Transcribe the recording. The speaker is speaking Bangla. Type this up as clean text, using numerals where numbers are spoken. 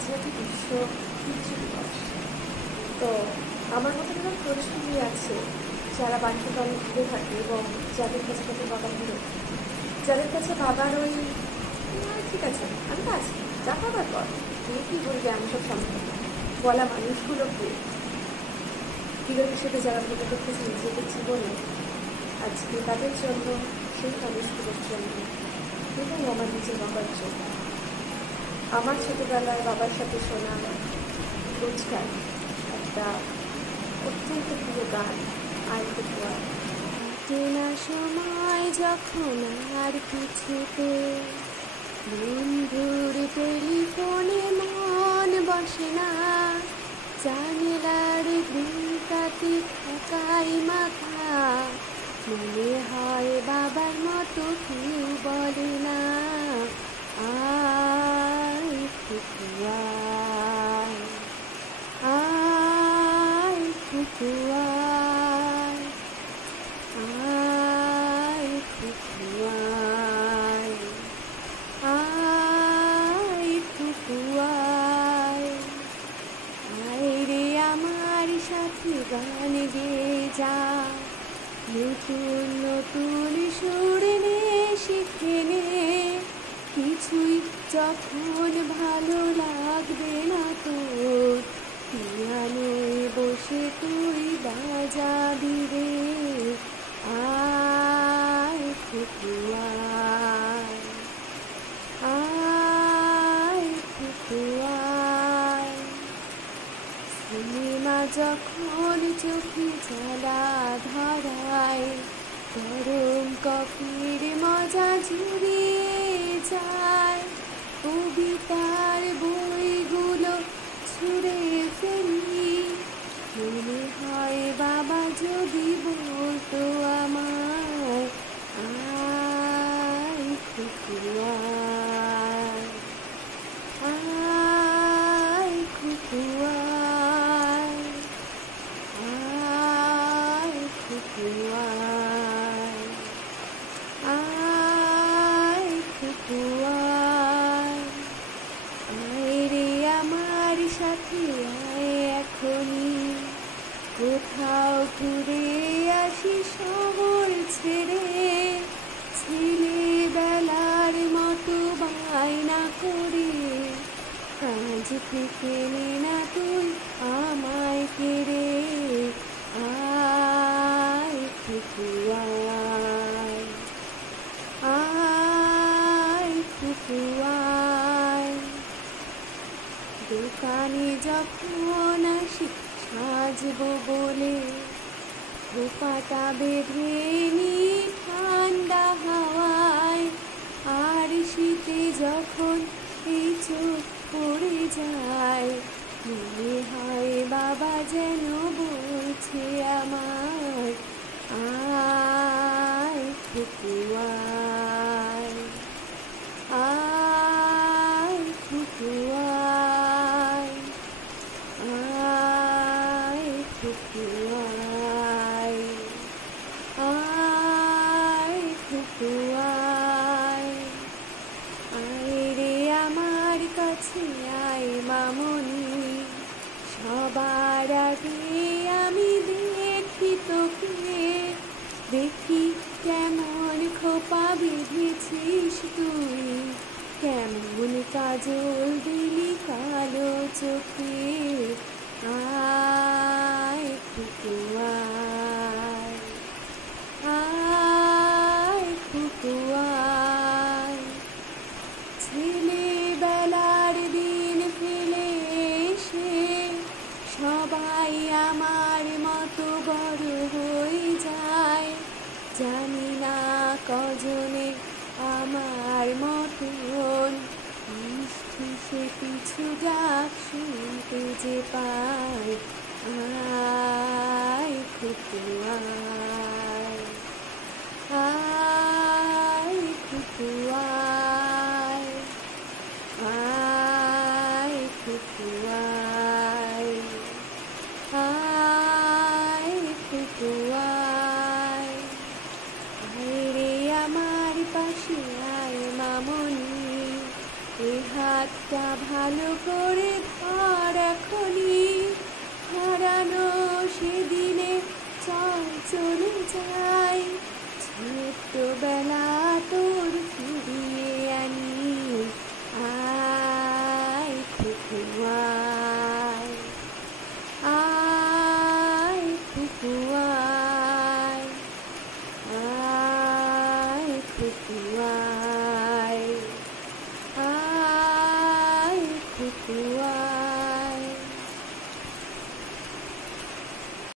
মাঝরাতে বিশ্ব পিতৃ দিবস। তো আমার মতো এরকম প্রচুরই আছে যারা বাড়িতে অনেক ঘুরে থাকে এবং যাদের কাছে তাদের বাবা ঘুরে, যাদের কাছে বাবার ওই ঠিক আছে আমি তো আছি, যা বাবার পর তুই কী বলবি আমি সব সম্ভব বলা মানুষগুলোকে হিরো হিসেবে যারা ভেবে রেখেছে নিজেদের জীবনে, আজকে তাদের জন্য, সেই মানুষগুলোর জন্য এবং আমার নিজের বাবার জন্য আমার ছোটোবেলায় বাবার সাথে শোনা রোজকার একটা অত্যন্ত প্রিয় গান আর কুকুয়া। চেনা সময় যখন আর কিছুতে বন্ধুর টেলিফোনে মন বসে না, জানলার দিনটাতে ঠেকাই মাথা, মনে হয় বাবার মতো কেউ বলে না আয় কুকুয়া, আয় কুকুয়া, আয় কুকুয়া, আয় কুকুয়া, আয় রে আমার সাথে গান গেয়ে যা, নতুন নতুন সুর নে শিখে নে, কিছুই যখন ভালো লাগবে না তোর, পিয়ানোয় বসে তুই বাজাবি রে আয় কুকুয়া, আয় কুকুয়া। সিনেমা যখন চোখে জ্বালা ধরায়, গরম কফির মজা জুড়িয়ে যায়, কবিতার বইগুলো ছুঁড়ে ফেলি, মনে হয় বাবা যদি বলতো আমায় আয় কুকুয়া, আয় কুকুয়া, আয় কুকুয়া, আয় কুকুয়া, আয় রে আমার সাথে আয় এখনই, কোথাও ঘুরে আসি শহর ছেড়ে, ছেলেবেলার মতো বায়না করে, কাজ থেকে নে না তুই আমায় কেড়ে আয় কুকুয়া, আয় কুকুয়া। দোকানে যখন আসি সাজবো বলে, খোপাটা বেঁধে নি ঠান্ডা হাওয়ায়, আর শীতে যখন এই চোখ পড়ে যায়, মনে হয় বাবা যেন বলছে আমায় আয় কুকুয়া, আয় কুকুয়া, আয় কুকুয়া, আয় কুকুয়া, আয় রে আমার কাছে আয় মামনি, সবার আগে আমি দেখি তোকে, দেখি কেমন খোপা বেঁধেছিস তুই, কেমন কাজল দিলি কালো চোখে আয় কুকুয়া, আয় কুকুয়া। ছেলেবেলার দিন ফেলে এসে সবাই আমার মতো বড় হয়ে যায়, জানি না কজনে আমার মতন মিষ্টি সে কিছু ডাক শুনতে যে পায় আয় কুকুয়া, আয় কুকুয়া, আয় কুকুয়া, আয় কুকুয়া, আয় রে আমার পাশে আয় মামনি, এ হাতটা ভালো করে ধর এখনই, হারানো সেদিনে চল চলে যাই।